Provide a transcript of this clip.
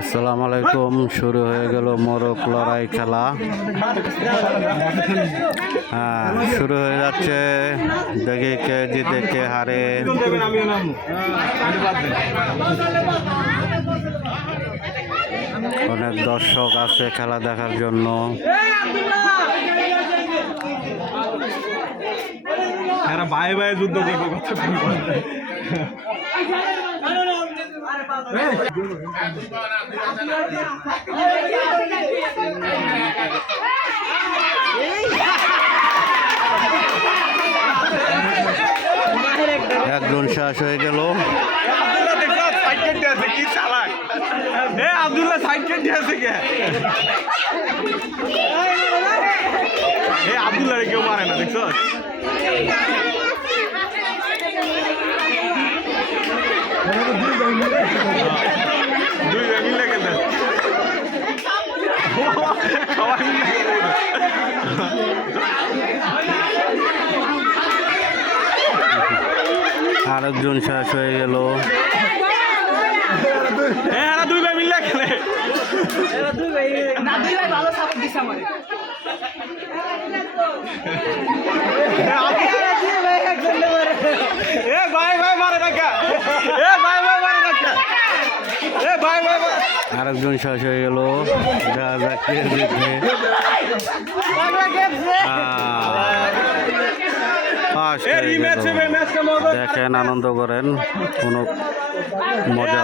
আসসালামু আলাইকুম। শুরু হয়ে গেল মোরগ লড়াই খেলা। হ্যাঁ, শুরু হয়ে যাচ্ছে। দেখি কে জিতে কে হারে। অনেক দর্শক আছে খেলা দেখার জন্য। ভাই ভাই যুদ্ধ করবো। একজন শেষ হয়ে গেল। আব্দুল্লাহ সাইড কেটে আছে কে? আব্দুল্লাহ কেউ মারে না, দেখছো? দুই ভাই মিলে গেলে সবাই আরেকজন শেষ হয়ে গেল। দুই ভাই মিলে খেলে। ভালো সাপোর্ট দিছে আমার। আরেকজন শেষ হয়ে গেল। দেখেন, আনন্দ করেন, কোনো মজা